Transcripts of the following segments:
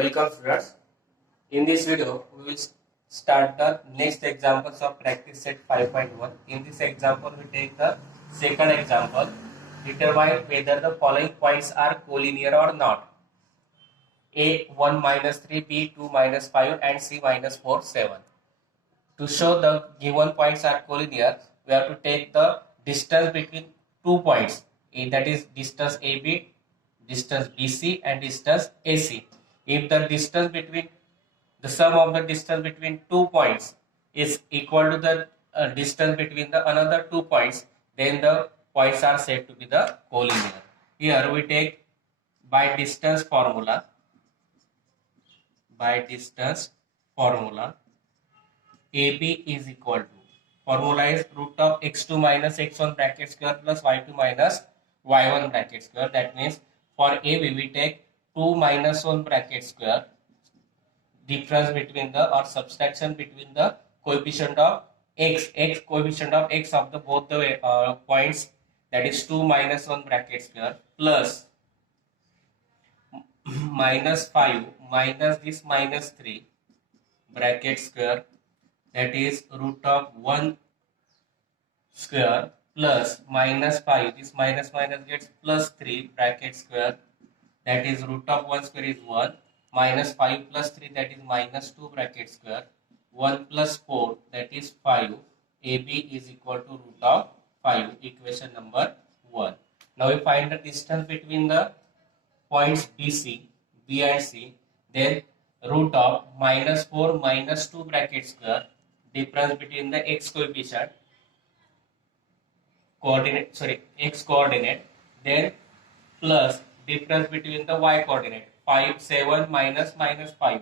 Welcome students. In this video, we will start the next examples of practice set 5.1. In this example, we take the second example. Determine whether the following points are collinear or not. A 1 minus 3, B 2 minus 5 and C minus 4, 7. To show the given points are collinear, we have to take the distance between 2 points. That is distance AB, distance BC and distance AC. If the sum of the distance between 2 points is equal to the distance between the another 2 points, then the points are said to be the collinear. Here we take by distance formula. AB is equal to, formula is root of x2 minus x1 bracket square plus y2 minus y1 bracket square. That means for AB we take 2 minus 1 bracket square, difference between the or subtraction between the coefficient of x coefficient of x of the both the points, that is 2 minus 1 bracket square plus minus 5 minus this minus 3 bracket square, that is root of 1 square plus minus 5, this minus gets plus 3 bracket square, that is root of 1 square is 1, minus 5 plus 3, that is minus 2 bracket square, 1 plus 4, that is 5. AB is equal to root of 5, equation number 1. Now we find the distance between the points BC, B and C, then root of minus 4 minus 2 bracket square, difference between the x coefficient, x coordinate, then plus difference between the y coordinate, 7 minus 5,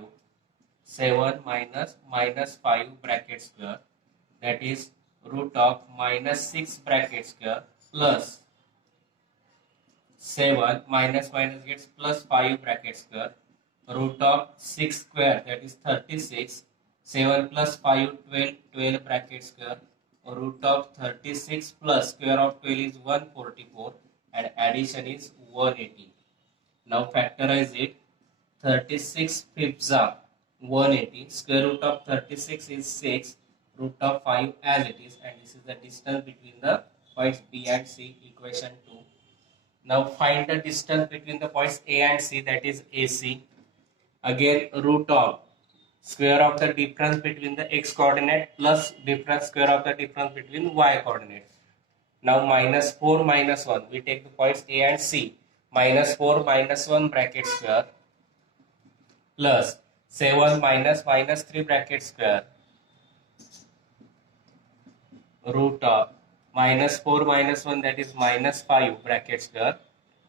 7 minus 5 bracket square, that is root of minus 6 bracket square plus 7 minus gets plus 5 bracket square, root of 6 square, that is 36, 7 plus 5, 12 bracket square, root of 36 plus square of 12 is 144 and addition is 180. Now factorize it. 36 fifths are 180, square root of 36 is 6, root of 5 as it is, and this is the distance between the points B and C, equation 2. Now find the distance between the points A and C, that is AC. Again root of square of the difference between the x coordinate plus square of the difference between y coordinate. Now minus 4 minus 1, we take the points A and C, minus 4 minus 1 bracket square plus 7 minus 3 bracket square, root of minus 4 minus 1, that is minus 5 bracket square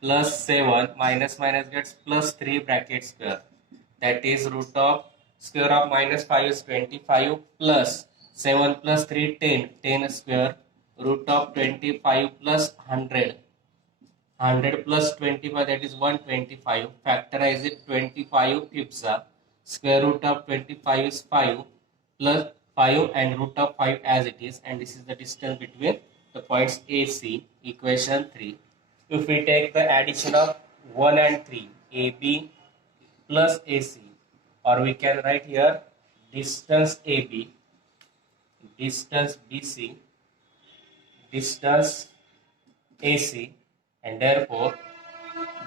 plus 7 minus gets plus 3 bracket square, that is root of square of minus 5 is 25 plus 7 plus 3 10 square, root of 25 plus 100 plus 25, that is 125. Factorize it. 25 fifths are, square root of 25 is 5 plus 5 and root of 5 as it is, and this is the distance between the points AC, equation 3. If we take the addition of 1 and 3, AB plus AC, or we can write here distance AB, distance BC, distance AC, and therefore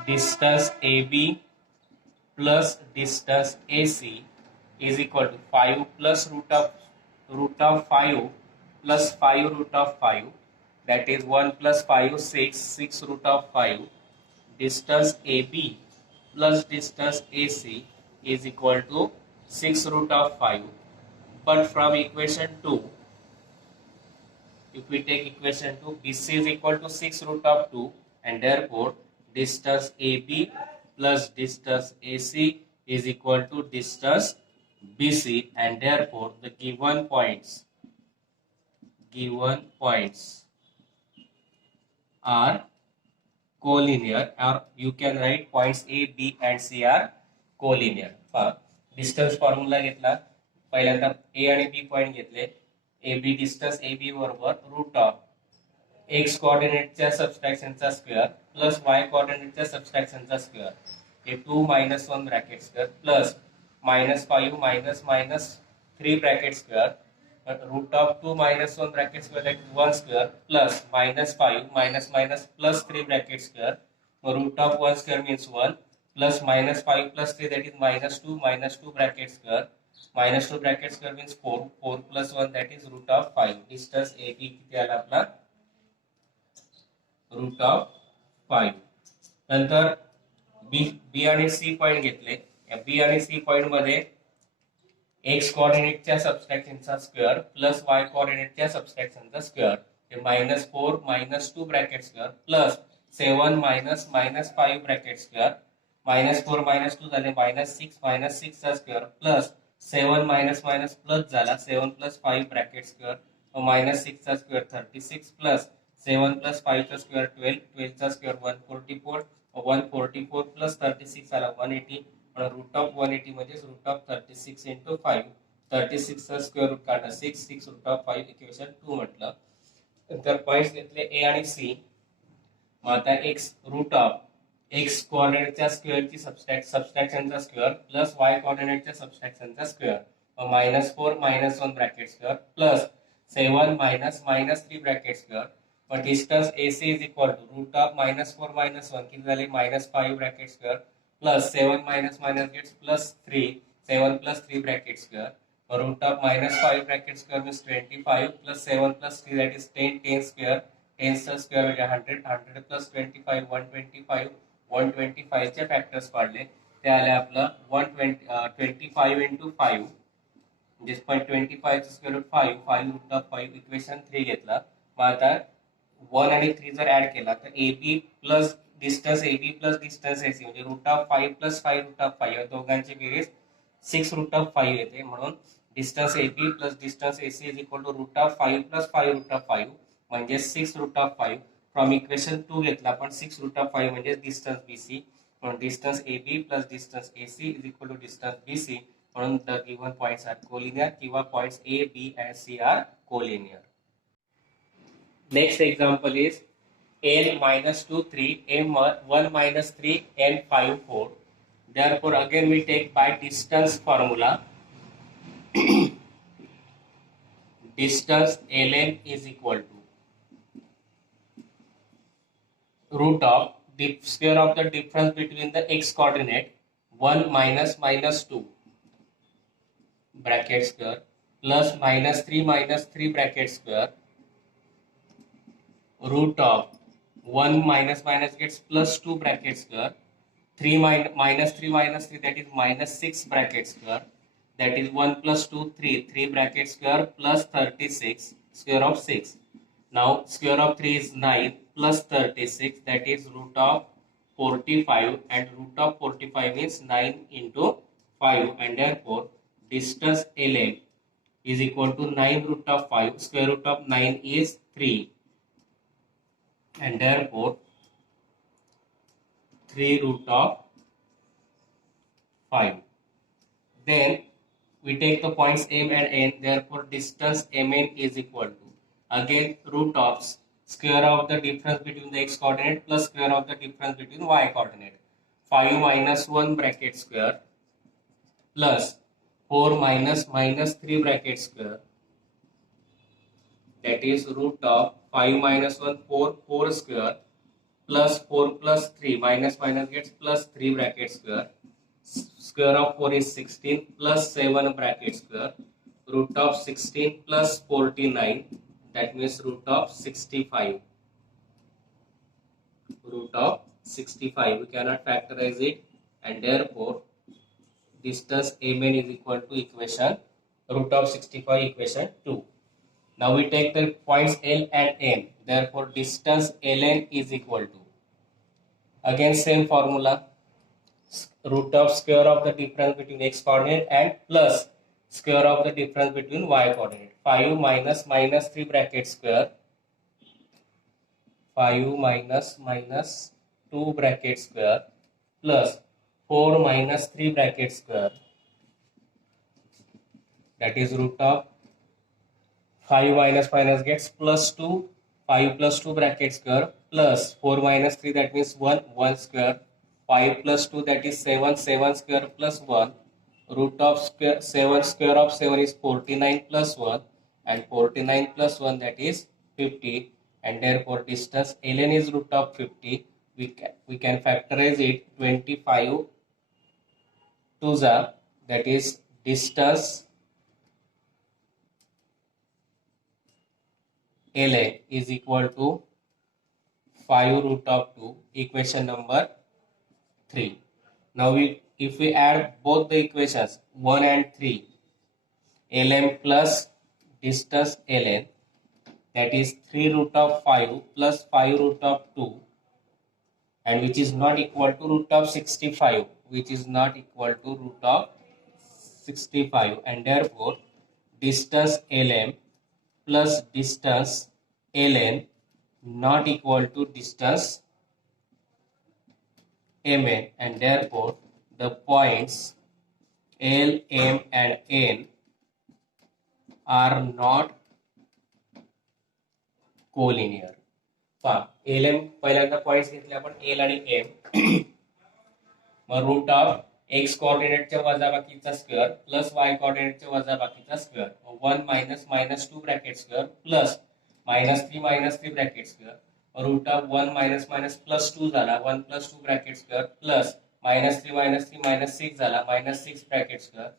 distance AB plus distance AC is equal to 5 plus root of 5 plus 5 root of 5, that is 1 plus 5 6 root of 5. Distance AB plus distance AC is equal to 6 root of 5. But from equation 2, if we take equation 2, BC is equal to 6 root of 2, and therefore distance AB plus distance AC is equal to distance BC, and therefore the given points are collinear, or you can write points A, B and C are collinear. Distance formula घेतला, पहिल्यांदा A आणि B point घेतले, AB distance AB बरोबर root of x कोऑर्डिनेटच्या सबट्रॅक्शनचा square plus y कोऑर्डिनेटच्या सबट्रॅक्शनचा square, हे 2 minus 1 bracket square plus minus 5 minus 3 bracket square root of 2 minus 1 bracket square that is 1 square plus minus 5 minus plus 3 bracket square root of 1 square means 1 plus minus 5 plus 3 that is minus 2 bracket square minus 2 bracket square means 4 plus 1 that is root of 5 distance AB किती आला आपला root of 5 नंतर B आणि C point घेतले या B आणि C point मध्ये x कोऑर्डिनेटच्या सबट्रॅक्शनचा स्क्वेअर प्लस वाय कोऑर्डिनेटच्या सबट्रॅक्शनचा स्क्वेअर हे -4 -2 bracket square plus 7 -5 bracket square -4 -2 झाले -6 चा स्क्वेअर प्लस 7 मायनस प्लस झाला 7 प्लस 5 ब्रॅकेट स्क्वेअर -6 चा स्क्वेअर 36 प्लस 7 प्लस 5 चा स्क्वेअर 12 चा स्क्वेअर 144 प्लस 36 आला 180 रूट ऑफ 180 म्हणजे रूट ऑफ 36 इंटू 5 36 चा स्क्वेअर रूट काढला 6 रूट ऑफ 5 इक्वेशन 2 म्हटलं नंतर पॉइंट्स घेतले ए आणि सी मग आता एक्स रूट ऑफ एक्स कोऑर्डिनेटच्या स्क्वेअरची सबट्रॅक्शनचा स्क्वेअर प्लस वाय कोऑर्डिनेटच्या सबट्रॅक्शनचा square -4 -1 bracket square plus 7 -3 bracket square मग distance AC is equal to root of -4 -1 किती झाले -5 bracket square plus 7 minus gets plus 3 7 plus 3 bracket square root of -5 bracket square means 25 plus 7 plus 3 that is 10 square 10 square म्हणजे 100 plus 25 125 चे factors काढले ते आले आपलं 125 into 5 म्हणजे 25 चा square root 5 root of 5 equation 3 घेतला मग आता 1 आणि 3 जर ऍड केला तर AB plus distance AB plus distance AC म्हणजे root of 5 plus 5 root of 5 या दोघांची बेरीज 6 रूट ऑफ 5 येते म्हणून distance AB plus distance AC is equal to root of 5 plus 5 root of 5 म्हणजे 6 रूट ऑफ 5 फ्रॉम इक्वेशन 2 घेतला आपण 6 root of 5 म्हणजे distance BC म्हणून distance AB plus distance AC is equal to distance BC म्हणून the given points are collinear किंवा points A, B and C are collinear. Next example is n minus 2 3 m 1 minus 3 n 5 4 therefore again we take by distance formula distance ln is equal to root of the square of the difference between the x coordinate 1 minus 2 bracket square plus -3 bracket square root of 1 minus gets plus 2 bracket square 3 minus 3 that is -6 bracket square that is 1 plus 2 3 bracket square plus 36 square of 6 now square of 3 is 9 plus 36 that is root of 45 and root of 45 is 9 into 5 and therefore distance ln is equal to 9 root of 5 square root of 9 is 3 and therefore 3 root of 5. Then we take the points M and N, therefore distance MN is equal to again root of square of the difference between the x coordinate plus square of the difference between y coordinate 5 minus 1 bracket square plus 4 minus 3 bracket square that is root of 5 minus 1 4 square plus 4 plus 3 minus gets plus 3 bracket square square of 4 is 16 plus 7 bracket square root of 16 plus 49 that means root of 65 we cannot factorize it and therefore distance Mn is equal to equation root of 65 equation 2. Now we take the points L and M. Therefore, distance ln is equal to again same formula root of square of the difference between x coordinate and plus square of the difference between y coordinate 5 minus 3 bracket square 5 minus 2 bracket square plus 4 minus 3 bracket square that is root of 5 minus gets plus 2 5 plus 2 bracket square plus 4 minus 3 that means 1 square 5 plus 2 that is 7, 7 square plus 1, root of 7 square of 7 is 49 plus 1, and 49 plus 1 that is 50, and therefore distance ln is root of 50. We can factorize it 25 to the, that is distance ln is equal to 5 root of 2, equation number 3. Now if we add both the equations 1 and 3, ln plus distance ln, that is 3 root of 5 plus 5 root of 2, and which is not equal to root of 65, which is not equal to root of 65, and therefore distance ln plus distance ln not equal to distance mn, and therefore the points L, M and N are not collinear. पहा L M पहिल्यांदा points घेतले आपण L आणि M, मग root of x कोऑर्डिनेटच्या वजाबाकीचा square plus y कोऑर्डिनेटच्या वजाबाकीचा square, 1 minus minus 2 bracket square plus minus 3 bracket square, root of 1 minus minus plus 2 झाला, 1 plus 2 bracket square plus -3 minus 6 झाला, -6 ब्रॅकेट स्क्वेअर,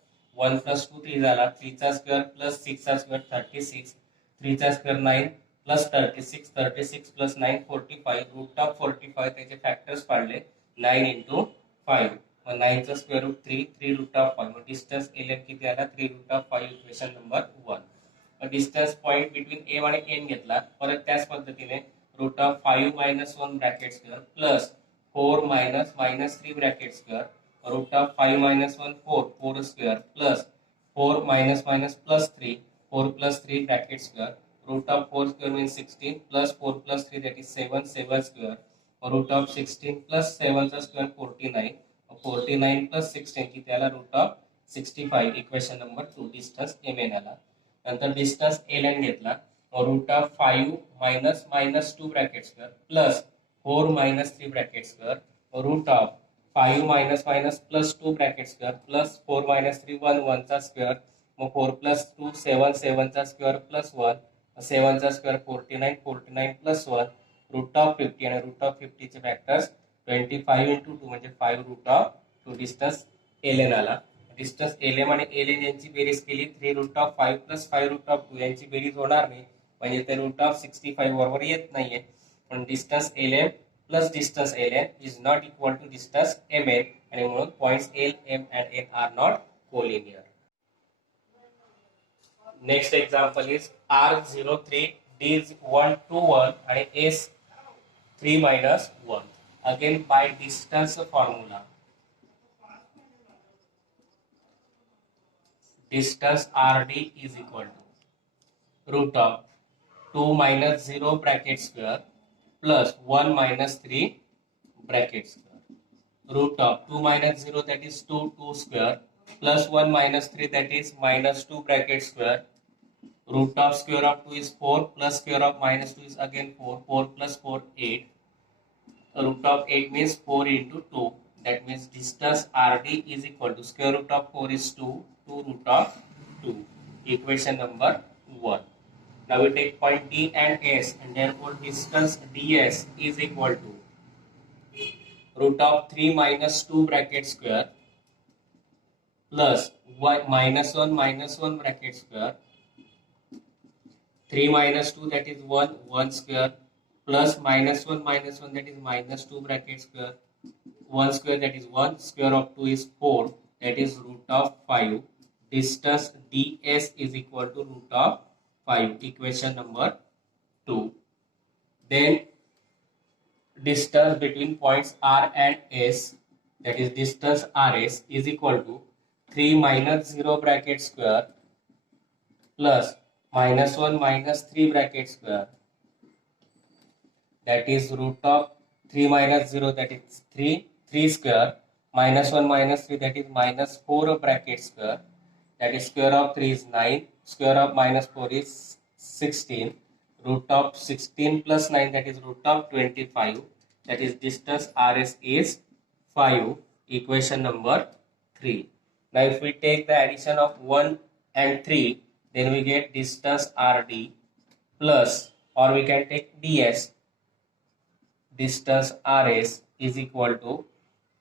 1 प्लस 2 3 झाला, 3 चा स्क्वेअर प्लस 6 चा स्क्वेअर 36, 3 चा square 9 plus 36 plus 9 45, root of 45 त्याचे factors पाडले 9 into 5, मग 9 चा स्क्वेअर रूट 3 रूट ऑफ 5, मग डिस्टन्स ln किती आला 3 रूट ऑफ 5, इक्वेशन नंबर 1. मग डिस्टन्स पॉइंट बिटवीन m आणि n घेतला, परत त्याच पद्धतीने root of 5 minus 1 bracket square plus 4 minus 3 bracket square, root of 5 minus 1 4 square plus 4 minus plus 3 4 plus 3 bracket square, root of 4 square means 16 plus 4 plus 3 that is 7 square, root of 16 plus 7 चा square 49, 49 plus 16 किती आला root of 65, equation number 2, distance mn आला. नंतर distance ln घेतला, root of 5 minus 2 bracket square plus 4 minus 3 bracket square, root of 5 minus plus 2 bracket square plus 4 minus 3 1 चा square, मग 4 plus 2 7 चा square plus 1, 7 चा square 49 plus 1, root of 50, आणि root of 50 चे factors 25 into 2 म्हणजे 5 root of 2, distance ln आला. Distance lm आणि ln यांची बेरीज केली 3 root of 5 plus 5 root of 2, यांची बेरीज होणार नाही म्हणजे ते रूट ऑफ 65 बरोबर येत नाहीये, पण distance lm plus distance ln is not equal to distance mn, आणि म्हणून points L, M and N are not collinear. Next example is R03, D1 2 1 and S3 minus 1. Again by distance formula. Distance RD is equal to root of 2 minus 0 bracket square plus 1 minus 3 bracket square. Root of 2 minus 0 that is 2 square plus 1 minus 3 that is minus 2 bracket square. Root of square of 2 is 4 plus square of minus 2 is again 4 plus 4 8. Root of 8 means 4 into 2, that means distance RD is equal to square root of 4 is 2 root of 2, equation number 1. Now we take point D and S, and therefore distance DS is equal to root of 3 minus 2 bracket square plus minus 1 bracket square, 3 minus 2 that is 1 square plus minus 1 that is minus 2 bracket square, 1 square that is 1, square of 2 is 4, that is root of 5. Distance ds is equal to root of 5, equation number 2. Then distance between points R and S, that is distance RS is equal to 3 minus 0 bracket square plus minus 1 minus 3 bracket square, that is root of 3 minus 0 that is 3 square, minus 1 minus 3 that is minus 4 bracket square, that is square of 3 is 9, square of minus 4 is 16, root of 16 plus 9 that is root of 25, that is distance RS is 5, equation number 3. Now if we take the addition of 1 and 3, then we get distance RD plus, or we can take ds, distance RS is equal to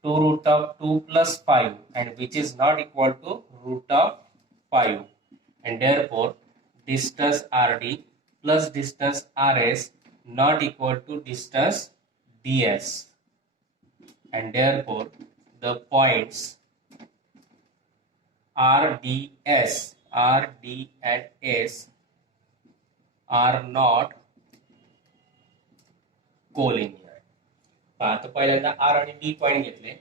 2 root of 2 plus 5, and which is not equal to root of 5, and therefore distance RD plus distance RS not equal to distance ds, and therefore the points RDS, RD and S are not collinear. आता पहिल्यांदा R आणि D point घेतले,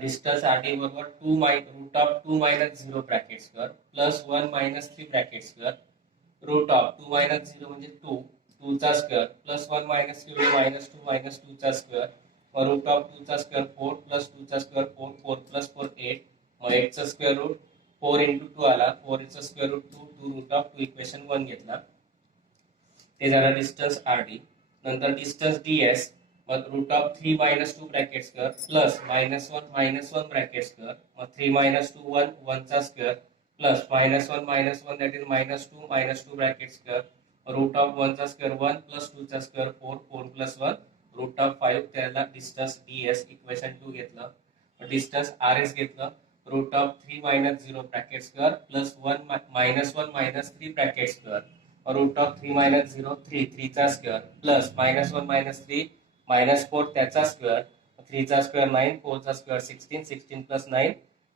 distance RD बरोबर 2 root of 2 minus 0 bracket square plus 1 minus 3 bracket square root of 2 minus 0 म्हणजे 2, 2 चा square plus 1 minus 3 म्हणजे minus 2 चा square root of 2 चा स्क्वेअर 4 प्लस 2 चा स्क्वेअर 4, 4 प्लस 4 8, मग 8 चा स्क्वेअर रूट 4 into 2 आला, 4 चा square root 2, 2 root of 2 equation 1 घेतला, ते झाला डिस्टन्स RD. नंतर डिस्टन्स DS, मग root of 3 minus 2 bracket square plus minus 1 bracket square, मग 3 मायनस 2 1, 1 चा square plus minus 1 that is minus 2 bracket square root of 1 चा स्क्वेअर 1 प्लस 2 चा square 4, 4 plus 1 root of 5, त्याला डिस्टन्स DS इक्वेशन 2 घेतलं. Distance RS घेतलं, root of 3 minus 0 bracket square plus 1 minus 3 bracket square root of 3 minus 0 3, 3 चा square plus minus 3 minus 4 त्याचा square, 3 चा square 9, 4 चा square 16, 16 plus 9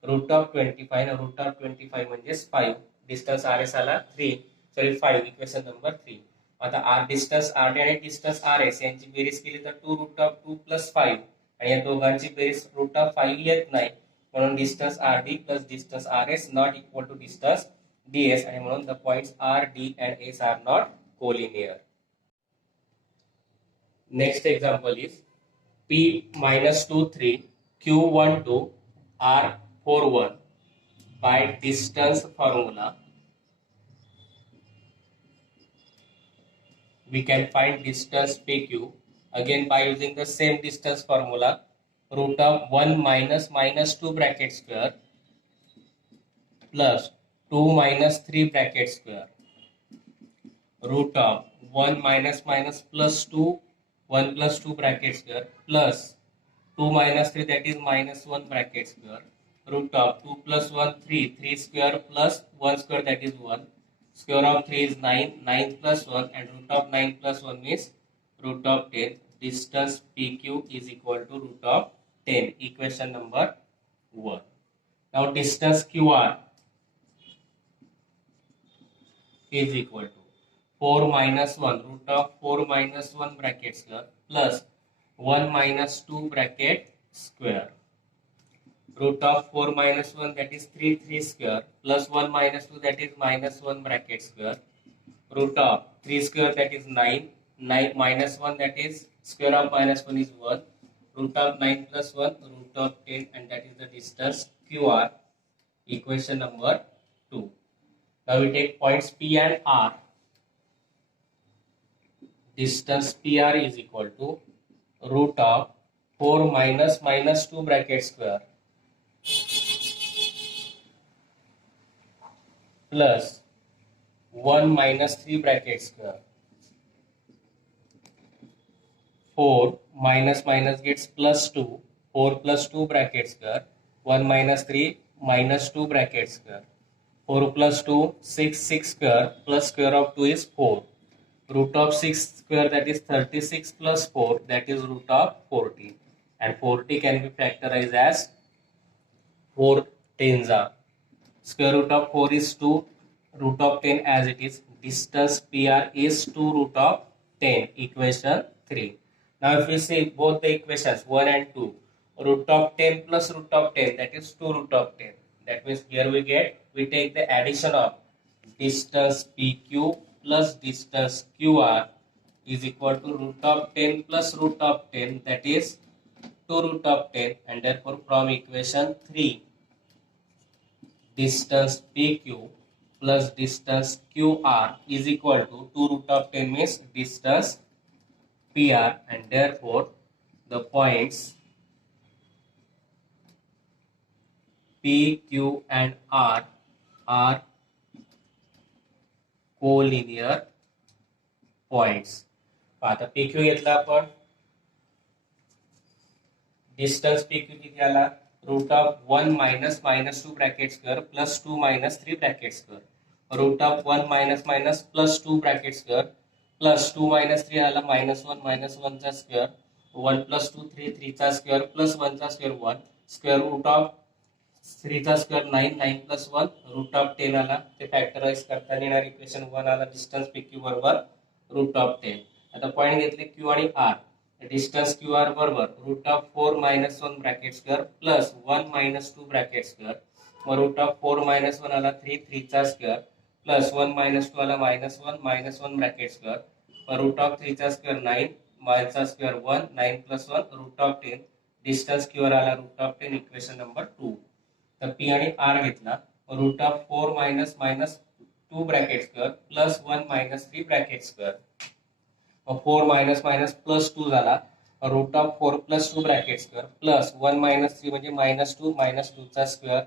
root of 25, root of 25 म्हणजे 5, distance RS आला 5, equation number 3. आता distance RD आणि distance RS यांची बेरीज केली तर 2 रूट ऑफ 2 प्लस 5, आणि या दोघांची बेरीज रूट ऑफ 5 येत नाही, म्हणून distance RD plus distance RS not equal to distance DS, आणि म्हणून the points RD and S are not collinear. Next example is P minus 2 3 Q 1 2 R 4 1. By distance formula we can find distance PQ again by using the same distance formula, root of 1 minus 2 bracket square plus 2 minus 3 bracket square root of 1 minus plus 2 1 plus 2 bracket square plus 2 minus 3 that is minus 1 bracket square root of 2 plus 1 3, 3 square plus 1 square that is 1, square of 3 is 9, 9 plus 1, and root of 9 plus 1 is root of 10. Distance PQ is equal to root of 10, equation number 1. Now distance QR is equal to 4 minus 1 root of 4 minus 1 bracket square plus 1 minus 2 bracket square root of 4 minus 1 that is 3, 3 square plus 1 minus 2 that is minus 1 bracket square root of 3 square that is 9, 9 minus 1 that is square of minus 1 is 1, root of 9 plus 1 root of 10, and that is the distance QR, equation number 2. Now we take points P and R. Distance PR is equal to root of 4 minus 2 bracket square plus 1 minus 3 bracket square. 4 minus gets plus 2, 4 plus 2 bracket square, 1 minus 3 minus 2 bracket square. 4 plus 2, 6, 6 square plus square of 2 is 4. Root of 6 square that is 36 plus 4 that is root of 40. And 40 can be factorized as 4 tens are. Square root of 4 is 2, root of 10 as it is. Distance PR is 2 root of 10, equation 3. Now if we see both the equations 1 and 2, root of 10 plus root of 10 that is 2 root of 10. That means here we take the addition of distance PQ plus distance QR is equal to root of 10 plus root of 10 that is 2 root of 10, and therefore from equation 3 distance PQ plus distance QR is equal to 2 root of 10 means distance PR, and therefore the points P, Q and R are collinear points. आता PQ घेतला आपण, distance PQ किती आला, root of 1 minus minus 2 bracket square plus 2 minus 3 bracket square, root of 1 minus minus plus 2 bracket square plus 2 minus 3 आला minus 1 चा square, 1 plus 2 3 चा square plus 1 चा square 1, square root of 3 चा square 9 plus 1 root of 10 आला, ते factorise करता येणार equation 1 आला, डिस्टन्स PQ बरोबर रूट ऑफ 10. आता पॉइंट घेतले Q आणि R, डिस्टन्स QR बरोबर root of 4 minus 1 bracket square plus 1 minus 2 bracket square, मग रूट ऑफ 4 मायनस 1 आला 3 चा स्क्वेअर प्लस 1 मायनस 2 आला मायनस 1 ब्रॅकेट स्क्वेअर, मग रूट ऑफ 3 चा स्क्वेअर 9 चा square 1 9 plus 1 root of 10, distance QR आला रूट ऑफ 10, इक्वेशन नंबर 2. तर P आणि R घेतला, root of 4 minus minus 2 bracket square plus 1 minus 3 bracket square, 4 minus minus plus 2 झाला, root of 4 plus 2 bracket square plus 1 minus 3 म्हणजे minus 2 चा square,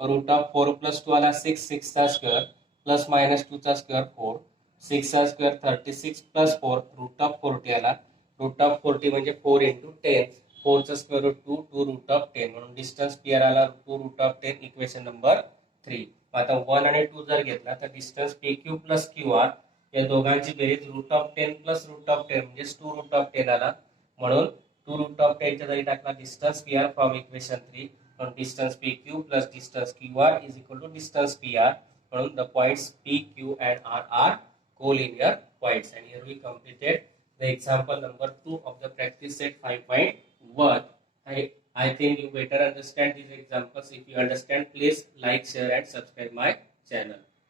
root of 4 plus 2 आला 6 चा square plus minus 2 चा square 4, 6 चा square 36 plus 4 root of 40 आला, root of 40 म्हणजे 4 into 10, 4 चा स्क्वेअर रूट 2 रूट ऑफ 10, म्हणून डिस्टन्स PR आला 2 रूट ऑफ 10, इक्वेशन नंबर 3. आता 1 आणि 2 जर घेतला तर डिस्टन्स PQ प्लस QR या दोघांची बेरीज root of 10 plus root of 10 म्हणजे 2 रूट ऑफ 10 आला, म्हणून 2 रूट ऑफ 10 च्या जागी टाकला डिस्टन्स PR फ्रॉम इक्वेशन 3, म्हणून distance PQ plus distance QR is equal to distance PR, म्हणून the points PQ and R are collinear points. And here we completed the example number 2 of the practice set 5.1. I think you better understand these examples. If you understand, please like, share and subscribe my channel.